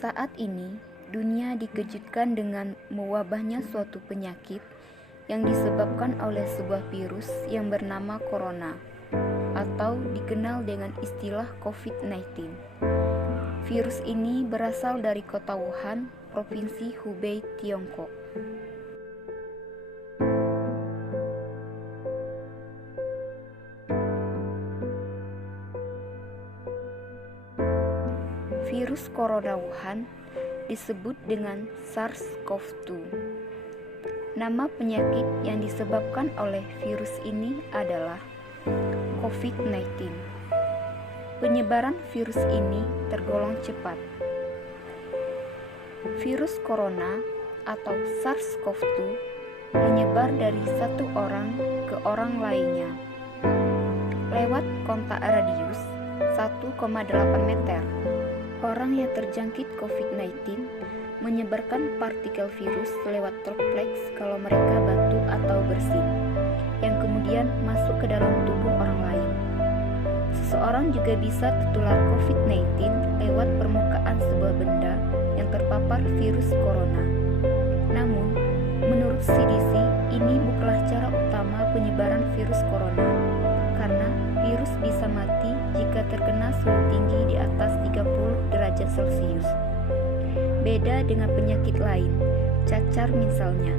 Saat ini, dunia dikejutkan dengan mewabahnya suatu penyakit yang disebabkan oleh sebuah virus yang bernama corona, atau dikenal dengan istilah COVID-19. Virus ini berasal dari kota Wuhan, Provinsi Hubei, Tiongkok. Virus corona Wuhan disebut dengan SARS-CoV-2. Nama penyakit yang disebabkan oleh virus ini adalah COVID-19. Penyebaran virus ini tergolong cepat. Virus corona atau SARS-CoV-2 menyebar dari satu orang ke orang lainnya lewat kontak radius 1,8 meter. Orang yang terjangkit COVID-19 menyebarkan partikel virus lewat droplets kalau mereka batuk atau bersin, yang kemudian masuk ke dalam tubuh orang lain. Seseorang juga bisa tertular COVID-19 lewat permukaan sebuah benda yang terpapar virus corona. Namun, menurut CDC, ini bukanlah cara utama penyebaran virus corona, karena virus bisa mati jika terkena suhu tinggi di atas 30 derajat Celcius. Beda dengan penyakit lain, cacar misalnya.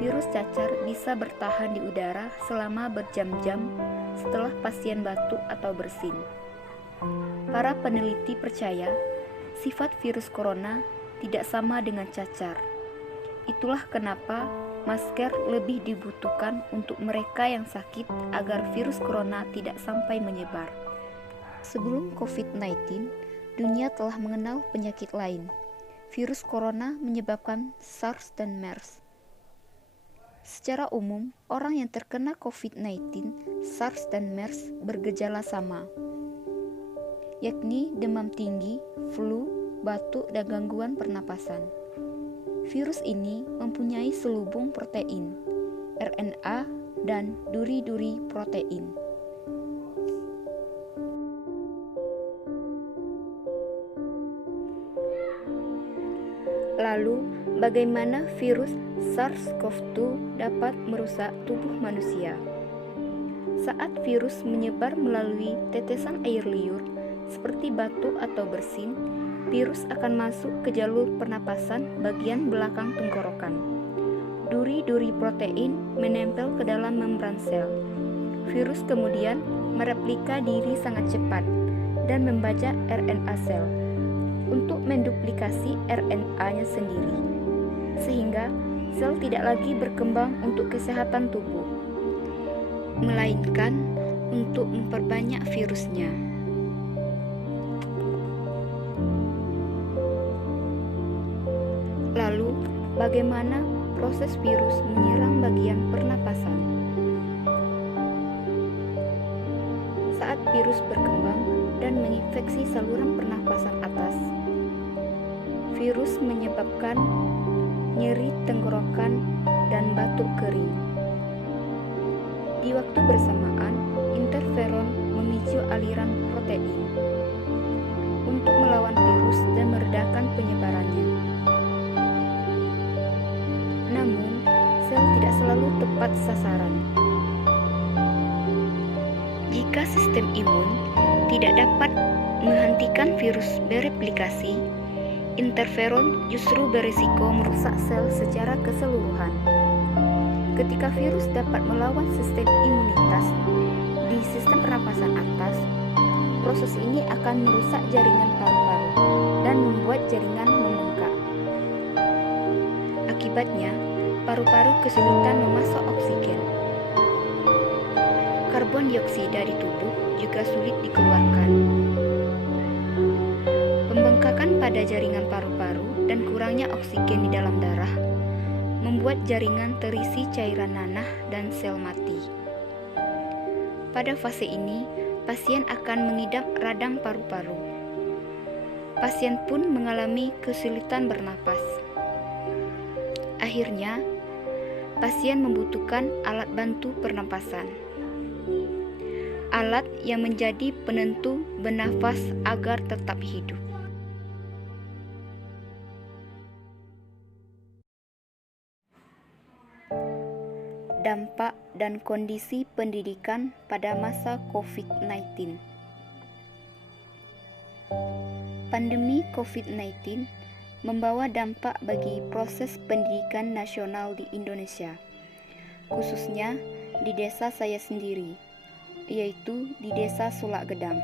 Virus cacar bisa bertahan di udara selama berjam-jam setelah pasien batuk atau bersin. Para peneliti percaya sifat virus corona tidak sama dengan cacar. Itulah kenapa masker lebih dibutuhkan untuk mereka yang sakit agar virus corona tidak sampai menyebar. Sebelum COVID-19, dunia telah mengenal penyakit lain. Virus corona menyebabkan SARS dan MERS. Secara umum, orang yang terkena COVID-19, SARS dan MERS bergejala sama, yakni demam tinggi, flu, batuk, dan gangguan pernapasan. Virus ini mempunyai selubung protein, RNA, dan duri-duri protein. Lalu, bagaimana virus SARS-CoV-2 dapat merusak tubuh manusia? Saat virus menyebar melalui tetesan air liur, seperti batuk atau bersin, virus akan masuk ke jalur pernapasan bagian belakang tenggorokan. Duri-duri protein menempel ke dalam membran sel. Virus kemudian mereplika diri sangat cepat dan membajak RNA sel untuk menduplikasi RNA-nya sendiri, sehingga sel tidak lagi berkembang untuk kesehatan tubuh, melainkan untuk memperbanyak virusnya. Lalu, bagaimana proses virus menyerang bagian pernapasan? Saat virus berkembang dan menginfeksi saluran pernapasan atas, virus menyebabkan nyeri tenggorokan dan batuk kering. Di waktu bersamaan, interferon memicu aliran protein untuk melawan virus dan meredakan penyebarannya. Namun, sel tidak selalu tepat sasaran. Jika sistem imun tidak dapat menghentikan virus bereplikasi, interferon justru berisiko merusak sel secara keseluruhan. Ketika virus dapat melawan sistem imunitas di sistem pernapasan atas, proses ini akan merusak jaringan paru-paru dan membuat jaringan membengkak. Akibatnya, paru-paru kesulitan memasok oksigen. Karbon dioksida di tubuh juga sulit dikeluarkan. Pembengkakan pada jaringan paru-paru dan kurangnya oksigen di dalam darah membuat jaringan terisi cairan nanah dan sel mati. Pada fase ini, pasien akan mengidap radang paru-paru. Pasien pun mengalami kesulitan bernapas. Akhirnya, pasien membutuhkan alat bantu pernapasan. Alat yang menjadi penentu bernafas agar tetap hidup. dampak dan kondisi pendidikan pada masa COVID-19. Pandemi COVID-19 membawa dampak bagi proses pendidikan nasional di Indonesia, khususnya di desa saya sendiri, yaitu di Desa Sulak Gedang.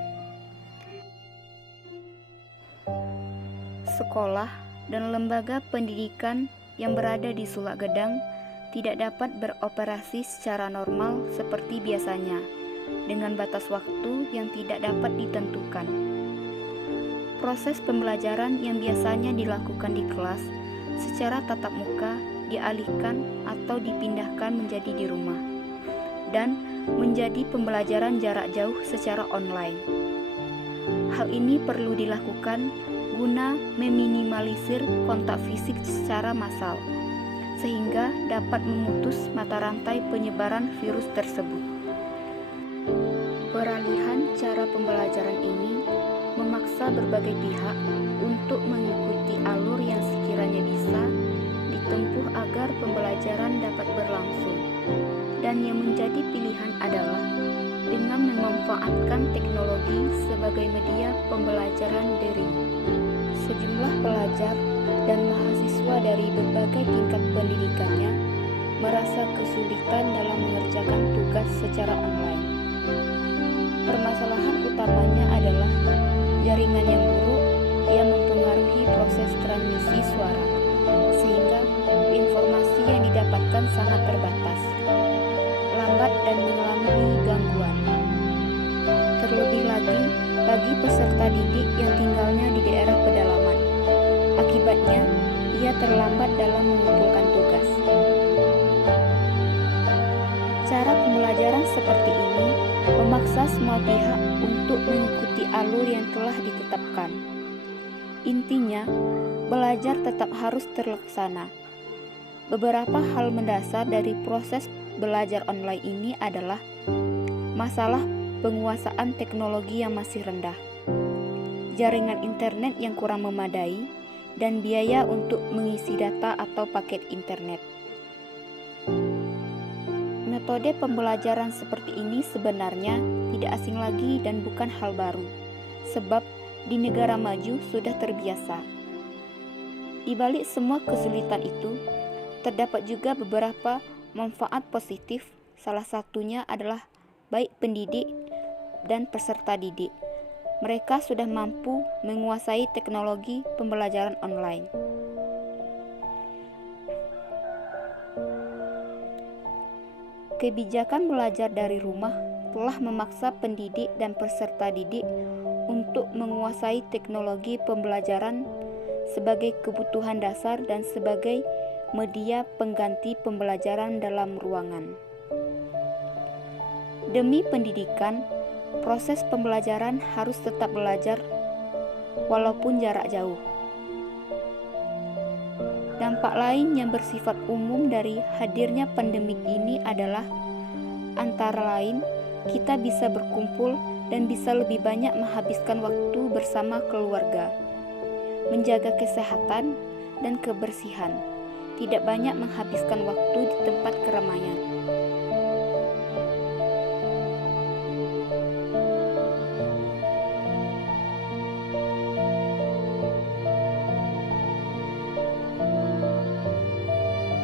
Sekolah dan lembaga pendidikan yang berada di Sulak Gedang tidak dapat beroperasi secara normal seperti biasanya, dengan batas waktu yang tidak dapat ditentukan. Proses pembelajaran yang biasanya dilakukan di kelas secara tatap muka dialihkan atau dipindahkan menjadi di rumah, dan menjadi pembelajaran jarak jauh secara online. Hal ini perlu dilakukan guna meminimalisir kontak fisik secara massal, sehingga dapat memutus mata rantai penyebaran virus tersebut. Peralihan cara pembelajaran ini memaksa berbagai pihak untuk mengikuti alur yang sekiranya bisa ditempuh agar pembelajaran dapat berlangsung, dan yang menjadi pilihan adalah dengan memanfaatkan teknologi sebagai media pembelajaran daring. Sejumlah pelajar dan mahasiswa dari berbagai tingkat pendidikannya merasa kesulitan dalam mengerjakan tugas secara online. Permasalahan utamanya adalah jaringan yang buruk yang mempengaruhi proses transmisi suara, sehingga informasi yang didapatkan sangat terbatas, lambat dan mengalami gangguan. Terlebih lagi bagi peserta didik yang tinggalnya di daerah pedalaman. Akibatnya, ia terlambat dalam mengumpulkan tugas. Cara pembelajaran seperti ini memaksa semua pihak untuk mengikuti alur yang telah ditetapkan. Intinya, belajar tetap harus terlaksana. Beberapa hal mendasar dari proses belajar online ini adalah masalah penguasaan teknologi yang masih rendah, jaringan internet yang kurang memadai, dan biaya untuk mengisi data atau paket internet. Metode pembelajaran seperti ini sebenarnya tidak asing lagi dan bukan hal baru, sebab di negara maju sudah terbiasa. Di balik semua kesulitan itu, terdapat juga beberapa manfaat positif, salah satunya adalah baik pendidik dan peserta didik. Mereka sudah mampu menguasai teknologi pembelajaran online. Kebijakan belajar dari rumah telah memaksa pendidik dan peserta didik untuk menguasai teknologi pembelajaran sebagai kebutuhan dasar dan sebagai media pengganti pembelajaran dalam ruangan. Demi pendidikan, proses pembelajaran harus tetap belajar walaupun jarak jauh. Dampak lain yang bersifat umum dari hadirnya pandemik ini adalah antara lain kita bisa berkumpul dan bisa lebih banyak menghabiskan waktu bersama keluarga, menjaga kesehatan dan kebersihan, tidak banyak menghabiskan waktu di tempat keramaian.